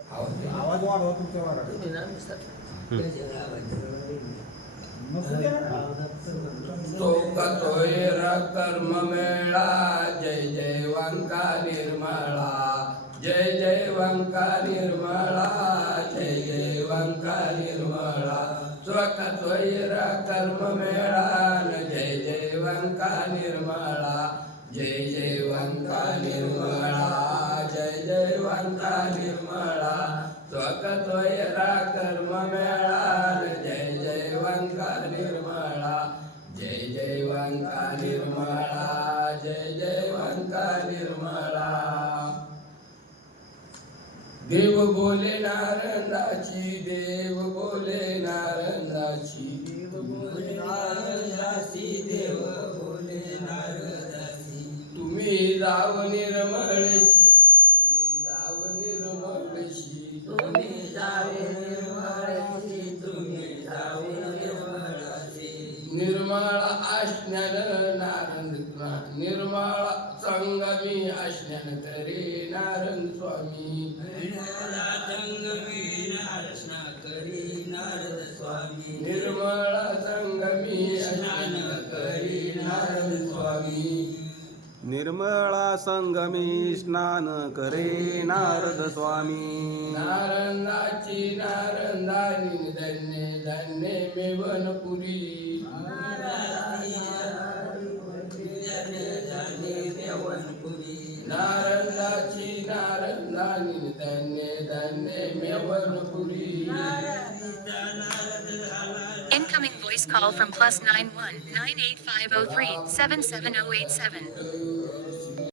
आवाज वाढवा तुमच्या वाढवा तुम्ही ना मिस्टर नसू द्या ना. तो कतोय कर्म मेळा जय जय वंका निर्मळा जय जय वंका निर्मळा जय जय वंका निर्मळा. स्वकतोय कर्म मेळा न जय जय वंका निर्मळा जय जय वंका निर्मळा. जय निर्मळा स्वकतोय कर्म मेळा जय जय वंका निर्मळा जय जय वंका निर्मळा जय जय वंका निर्मळा देव बोले नारंदाची देव बोले नारंदाची देव बोले नारदासी देव बोले तुम्ही जाव निर्मळ आज्ञान नारंद निर्मळ संगमी आज्ञान करे नारंद स्वामी. निर्मळा संगमी नारस्न करी नारद स्वामी. निर्मळ संगमी स्नान करी नारद स्वामी. निर्मळा संगमी स्नान करे नारद स्वामी. नारंदाची नारंदानी धन्य मेवनपुरी नारंदाची नारंदानी धन्य धन्य मेवनपुरी Incoming voice call from plus nine one nine eight five zero three seven seven zero eight seven.